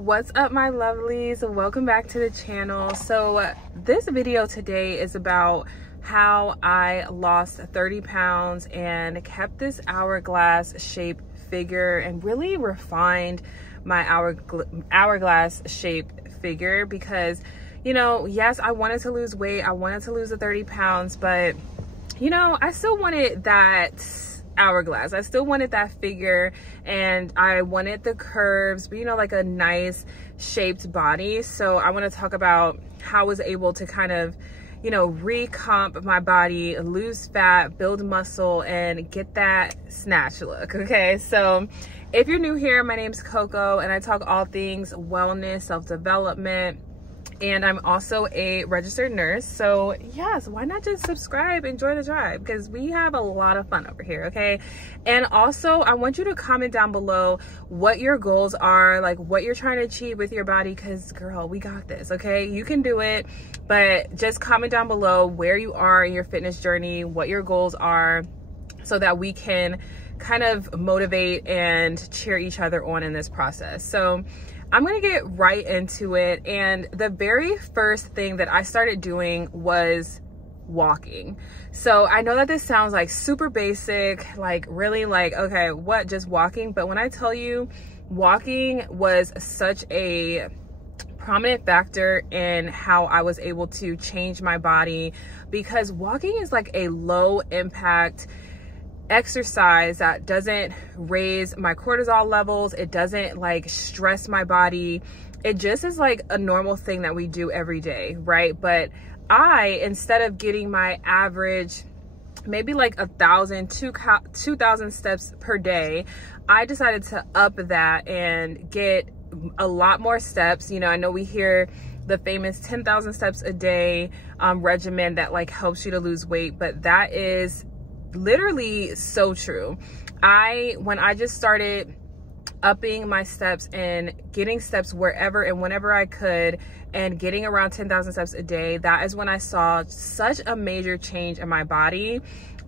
What's up, my lovelies? Welcome back to the channel. So this video today is about how I lost 30 pounds and kept this hourglass shape figure and really refined my hourglass shape figure, because yes, I wanted to lose weight, I wanted to lose the 30 pounds, but I still wanted that hourglass. I still wanted that figure, and I wanted the curves, but like a nice shaped body. So I want to talk about how I was able to kind of recomp my body, lose fat, build muscle, and get that snatch look. Okay, so if you're new here, my name's Coco, and I talk all things wellness, self-development, and I'm also a registered nurse. So yes, why not just subscribe and join the tribe, because we have a lot of fun over here. Okay, and also I want you to comment down below what your goals are, like what you're trying to achieve with your body, because girl, we got this. Okay, you can do it. But just comment down below where you are in your fitness journey, what your goals are, so that we can kind of motivate and cheer each other on in this process. So I'm gonna get right into it. And the very first thing that I started doing was walking. So I know that this sounds like super basic, like really like, okay, what, just walking? But when I tell you, walking was such a prominent factor in how I was able to change my body, because walking is like a low impact exercise that doesn't raise my cortisol levels. It doesn't like stress my body. It just is like a normal thing that we do every day, right? But instead of getting my average maybe like 2,000 steps per day, I decided to up that and get a lot more steps. I know we hear the famous 10,000 steps a day regimen that like helps you to lose weight, but that is literally so true. When I just started upping my steps and getting steps wherever and whenever I could, and getting around 10,000 steps a day, that is when I saw such a major change in my body.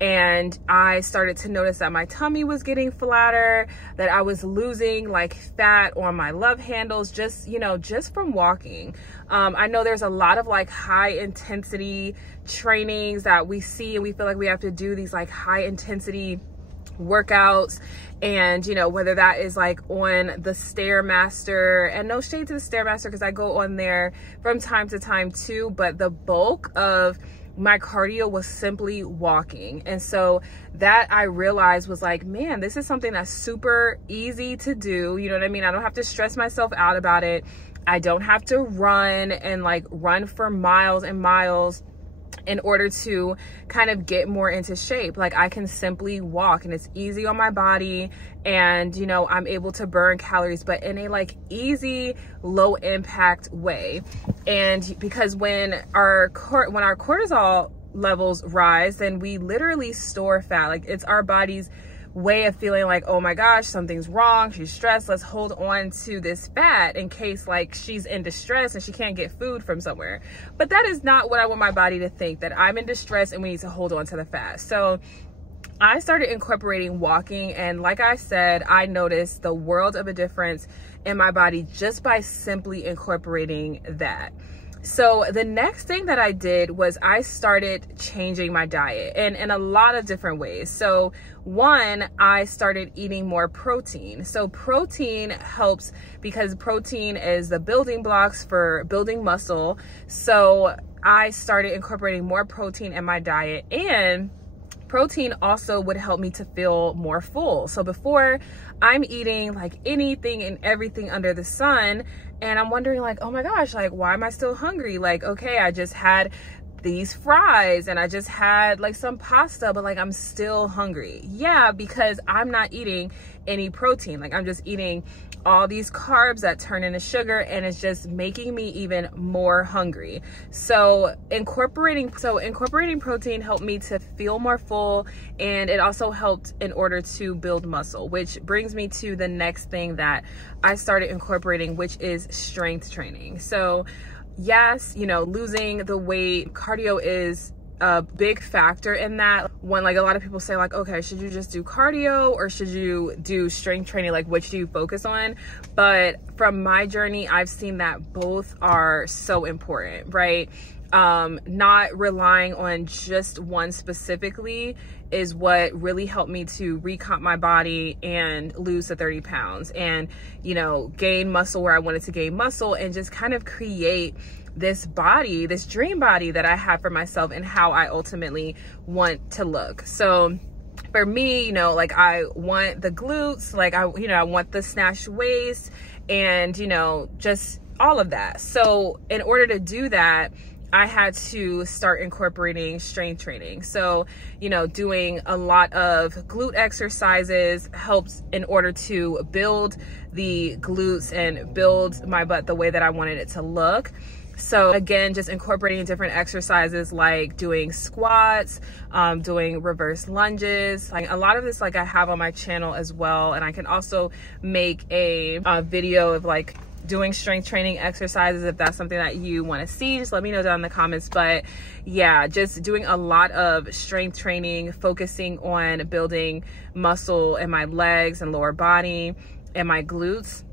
And I started to notice that my tummy was getting flatter, that I was losing like fat on my love handles, just from walking. I know there's a lot of like high intensity trainings that we see, and we feel like we have to do these like high intensity workouts, and whether that is like on the Stairmaster, and no shade to the Stairmaster because I go on there from time to time too, but the bulk of my cardio was simply walking. And so that I realized was like, man, this is something that's super easy to do. You know what I mean? I don't have to stress myself out about it. I don't have to run and like run for miles and miles in order to kind of get more into shape. Like I can simply walk, and it's easy on my body, and I'm able to burn calories, but in a like easy, low impact way. And because when our cortisol levels rise, then we literally store fat. Like it's our body's way of feeling like, oh my gosh, something's wrong, she's stressed, let's hold on to this fat in case like she's in distress and she can't get food from somewhere. But that is not what I want my body to think, that I'm in distress and we need to hold on to the fat. So I started incorporating walking, and like I said, I noticed the world of a difference in my body just by simply incorporating that. So the next thing that I did was I started changing my diet, and in a lot of different ways. So one, I started eating more protein. So protein helps because protein is the building blocks for building muscle. So I started incorporating more protein in my diet, and protein also would help me to feel more full. So before, I'm eating like anything and everything under the sun, and I'm wondering like, oh my gosh, like why am I still hungry? Like, okay, I just had these fries and I just had like some pasta, but like I'm still hungry. Yeah, because I'm not eating any protein. Like I'm just eating all these carbs that turn into sugar, and it's just making me even more hungry. So incorporating protein helped me to feel more full, and it also helped in order to build muscle, which brings me to the next thing that I started incorporating, which is strength training. So yes, losing the weight, cardio is a big factor in that. When like a lot of people say like, okay, should you just do cardio or should you do strength training? Like, which do you focus on? But from my journey, I've seen that both are so important, right? Not relying on just one specifically is what really helped me to recomp my body and lose the 30 pounds and, you know, gain muscle where I wanted to gain muscle and just kind of create this body, this dream body that I have for myself and how I ultimately want to look. So for me, you know, like I want the glutes, like I want the snatched waist and, you know, just all of that. So in order to do that, I had to start incorporating strength training. So, you know, doing a lot of glute exercises helps in order to build the glutes and build my butt the way that I wanted it to look. So again, just incorporating different exercises like doing squats, doing reverse lunges. Like a lot of this, like I have on my channel as well. And I can also make a video of like doing strength training exercises. If that's something that you want to see, just let me know down in the comments. But yeah, just doing a lot of strength training, focusing on building muscle in my legs and lower body and my glutes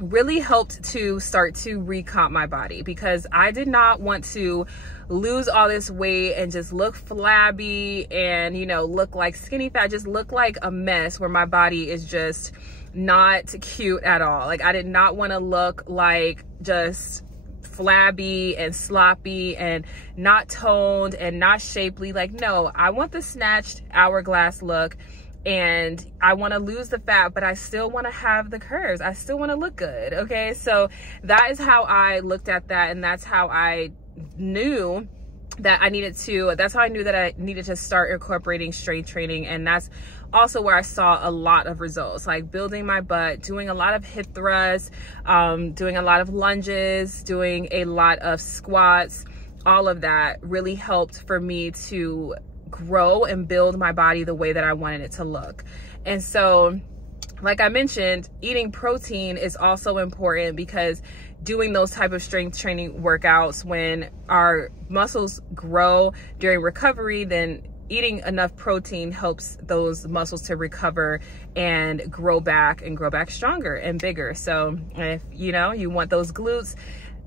really helped to start to recomp my body, because I did not want to lose all this weight and just look flabby and, you know, look like skinny fat, just look like a mess where my body is just not cute at all. Like I did not want to look like just flabby and sloppy and not toned and not shapely. Like, no, I want the snatched hourglass look. And I want to lose the fat, but I still want to have the curves. I still want to look good. Okay. So that is how I looked at that. And that's how I knew that I needed to start incorporating strength training. And that's also where I saw a lot of results, like building my butt, doing a lot of hip thrusts, doing a lot of lunges, doing a lot of squats. All of that really helped for me to grow and build my body the way that I wanted it to look. And so, like I mentioned, eating protein is also important, because doing those type of strength training workouts, when our muscles grow during recovery, then eating enough protein helps those muscles to recover and grow back stronger and bigger. So if, you know, you want those glutes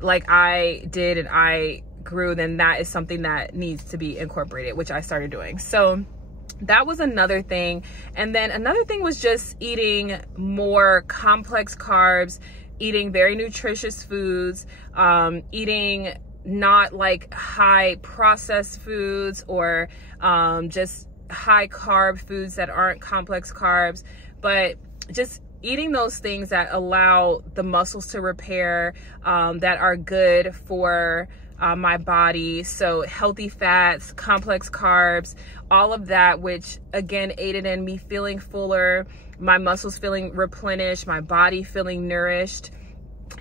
like I did and I grew, then that is something that needs to be incorporated, which I started doing. So that was another thing. And then another thing was just eating more complex carbs, eating very nutritious foods, eating not like high processed foods or just high carb foods that aren't complex carbs, but just eating those things that allow the muscles to repair, that are good for my body. So healthy fats, complex carbs, all of that, which again aided in me feeling fuller, my muscles feeling replenished, my body feeling nourished,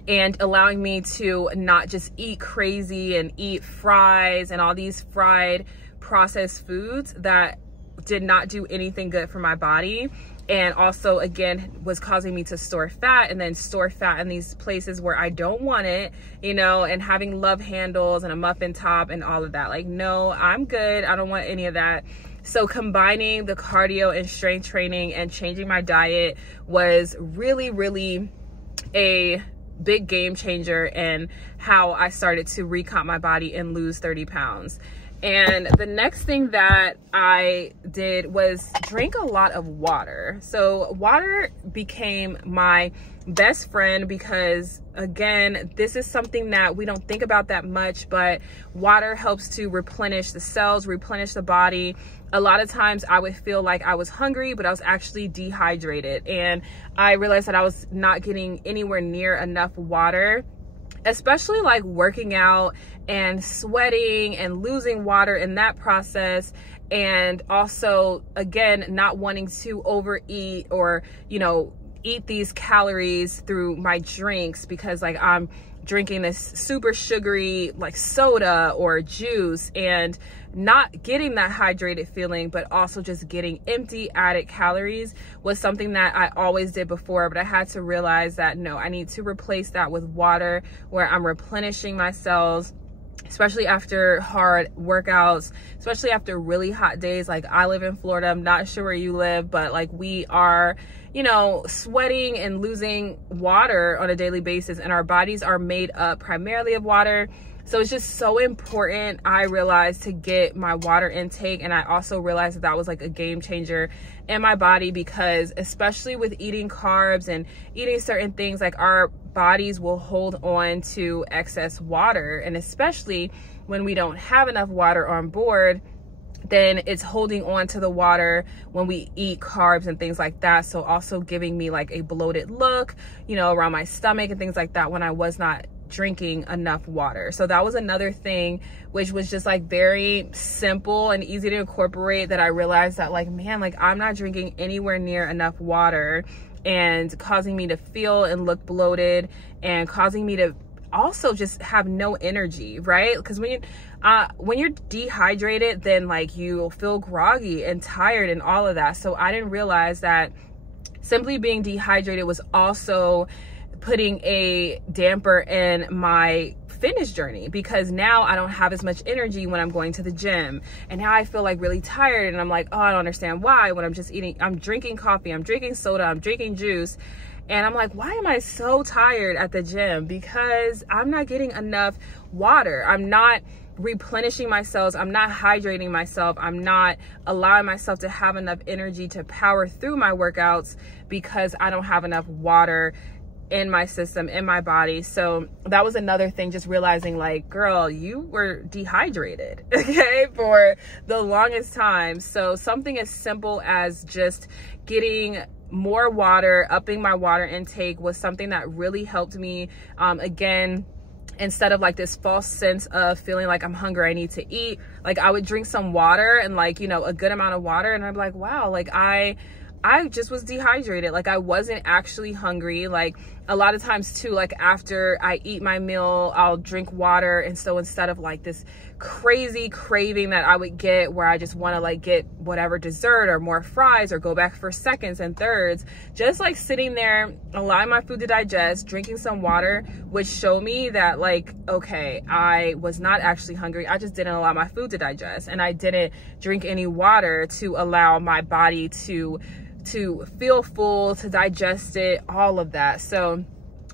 and allowing me to not just eat crazy and eat fries and all these fried processed foods that did not do anything good for my body. And also, again, was causing me to store fat, and then store fat in these places where I don't want it, you know, and having love handles and a muffin top and all of that. Like, no, I'm good. I don't want any of that. So combining the cardio and strength training and changing my diet was really, really a big game changer in how I started to recomp my body and lose 30 pounds. And the next thing that I did was drink a lot of water. So water became my best friend, because again, this is something that we don't think about that much, but water helps to replenish the cells, replenish the body. A lot of times I would feel like I was hungry, but I was actually dehydrated. And I realized that I was not getting anywhere near enough water, especially like working out and sweating and losing water in that process. And also, again, not wanting to overeat or, you know, eat these calories through my drinks, because like I'm drinking this super sugary like soda or juice and not getting that hydrated feeling, but also just getting empty added calories was something that I always did before. But I had to realize that no, I need to replace that with water, where I'm replenishing my cells especially after hard workouts, especially after really hot days. Like, I live in Florida. I'm not sure where you live, but like, we are, you know, sweating and losing water on a daily basis, and our bodies are made up primarily of water. So it's just so important, I realized, to get my water intake. And I also realized that that was like a game changer in my body, because especially with eating carbs and eating certain things, like, our bodies will hold on to excess water. And especially when we don't have enough water on board, then it's holding on to the water when we eat carbs and things like that. So also giving me like a bloated look, you know, around my stomach and things like that when I was not drinking enough water. So that was another thing, which was just like very simple and easy to incorporate, that I realized that, like, man, like, I'm not drinking anywhere near enough water, and causing me to feel and look bloated, and causing me to also just have no energy, right? Because when you're dehydrated, then like, you'll feel groggy and tired and all of that. So I didn't realize that simply being dehydrated was also putting a damper in my fitness journey, because now I don't have as much energy when I'm going to the gym, and now I feel like really tired, and I'm like, oh, I don't understand why, when I'm just I'm drinking coffee, I'm drinking soda, I'm drinking juice, and I'm like, why am I so tired at the gym? Because I'm not getting enough water. I'm not replenishing my cells. I'm not hydrating myself. I'm not allowing myself to have enough energy to power through my workouts, because I don't have enough water in my system, in my body. So that was another thing, just realizing, like, girl, you were dehydrated, okay, for the longest time. So something as simple as just getting more water, upping my water intake, was something that really helped me. Again, instead of like this false sense of feeling like I'm hungry, I need to eat, like, I would drink some water, and like, you know, a good amount of water, and I'm like, wow, like, I just was dehydrated. Like, I wasn't actually hungry. Like, a lot of times too, like, after I eat my meal, I'll drink water. And so instead of like this crazy craving that I would get, where I just want to like get whatever dessert or more fries or go back for seconds and thirds, just like sitting there, allowing my food to digest, drinking some water, would show me that, like, okay, I was not actually hungry. I just didn't allow my food to digest, and I didn't drink any water to allow my body to feel full, to digest it, all of that. So,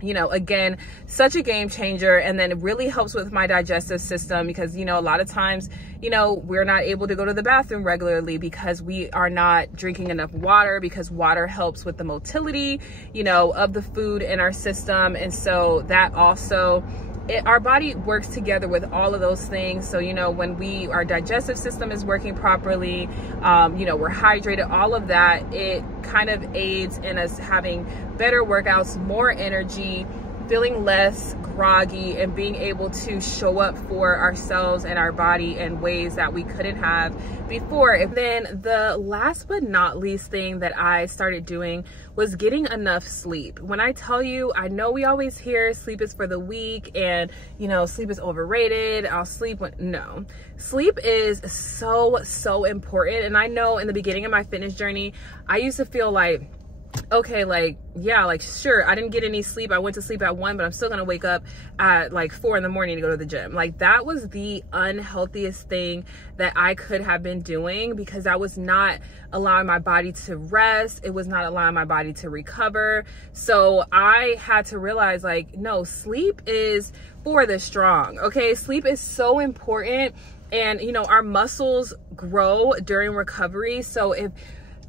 you know, again, such a game changer. And then it really helps with my digestive system, because, you know, a lot of times, you know, we're not able to go to the bathroom regularly because we are not drinking enough water, because water helps with the motility, you know, of the food in our system. And so that also, our body works together with all of those things. So, you know, when our digestive system is working properly, you know, we're hydrated, all of that, it kind of aids in us having better workouts, more energy, feeling less groggy, and being able to show up for ourselves and our body in ways that we couldn't have before. And then the last but not least thing that I started doing was getting enough sleep. When I tell you, I know we always hear sleep is for the weak, and, you know, sleep is overrated. I'll sleep when, no. Sleep is so important. And I know in the beginning of my fitness journey, I used to feel like, okay, like, yeah, like, sure, I didn't get any sleep. I went to sleep at 1, but I'm still gonna wake up at like 4 in the morning to go to the gym. Like, that was the unhealthiest thing that I could have been doing, because I was not allowing my body to rest. It was not allowing my body to recover. So I had to realize, like, no, sleep is for the strong, okay? Sleep is so important. And, you know, our muscles grow during recovery. So if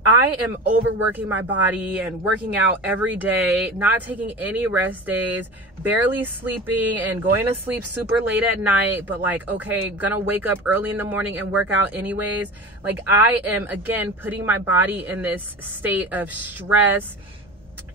I am overworking my body and working out every day, not taking any rest days, barely sleeping and going to sleep super late at night, but like, okay, gonna wake up early in the morning and work out anyways. Like, I am, again, putting my body in this state of stress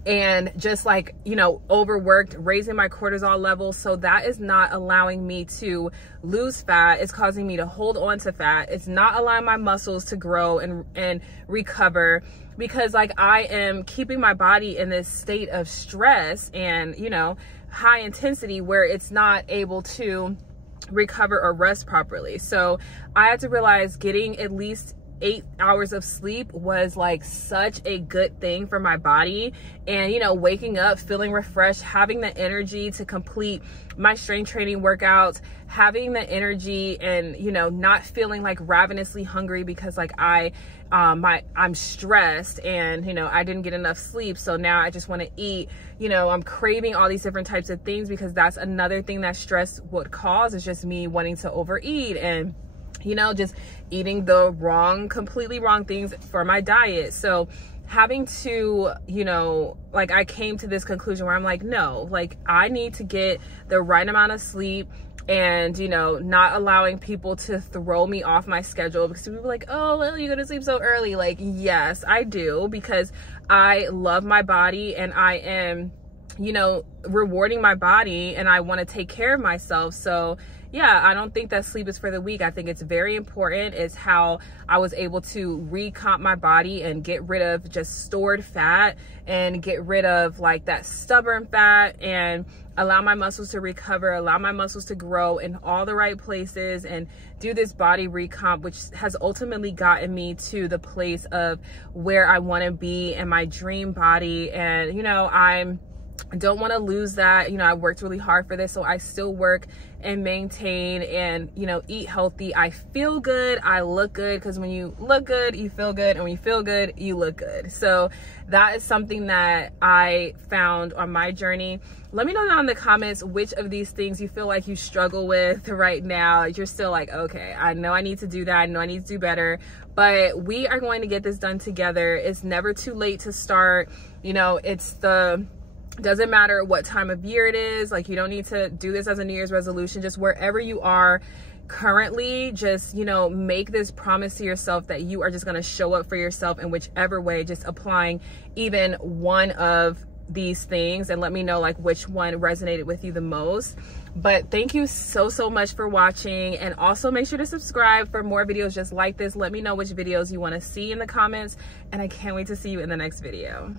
and just like, you know, overworked, raising my cortisol levels. So that is not allowing me to lose fat. It's causing me to hold on to fat. It's not allowing my muscles to grow and recover, because like, I am keeping my body in this state of stress and, you know, high intensity, where it's not able to recover or rest properly. So I had to realize getting at least 8 hours of sleep was like such a good thing for my body. And, you know, waking up feeling refreshed, having the energy to complete my strength training workouts, having the energy and, you know, not feeling like ravenously hungry because like I'm stressed and, you know, I didn't get enough sleep. So now I just want to eat, you know, I'm craving all these different types of things because that's another thing that stress would cause, is just me wanting to overeat and, you know, just eating the completely wrong things for my diet. So having to, you know, like I came to this conclusion where I'm like, no, like I need to get the right amount of sleep and, you know, not allowing people to throw me off my schedule, because people are like, oh, well, you go to sleep so early. Like, yes, I do, because I love my body and I am, you know, rewarding my body and I want to take care of myself. So yeah, I don't think that sleep is for the weak. I think it's very important. It's how I was able to recomp my body and get rid of just stored fat and get rid of like that stubborn fat and allow my muscles to recover, allow my muscles to grow in all the right places and do this body recomp, which has ultimately gotten me to the place of where I want to be in my dream body. And, you know, I don't want to lose that. You know, I worked really hard for this, so I still work and maintain and, you know, eat healthy. I feel good, I look good, because when you look good, you feel good, and when you feel good, you look good. So that is something that I found on my journey. Let me know down in the comments which of these things you feel like you struggle with right now. You're still like, okay, I know I need to do that, I know I need to do better, but we are going to get this done together. It's never too late to start. You know, doesn't matter what time of year it is. Like, you don't need to do this as a New Year's resolution. Just wherever you are currently, just, you know, make this promise to yourself that you are just going to show up for yourself in whichever way, just applying even one of these things, and let me know like which one resonated with you the most. But thank you so much for watching, and also make sure to subscribe for more videos just like this. Let me know which videos you want to see in the comments, and I can't wait to see you in the next video.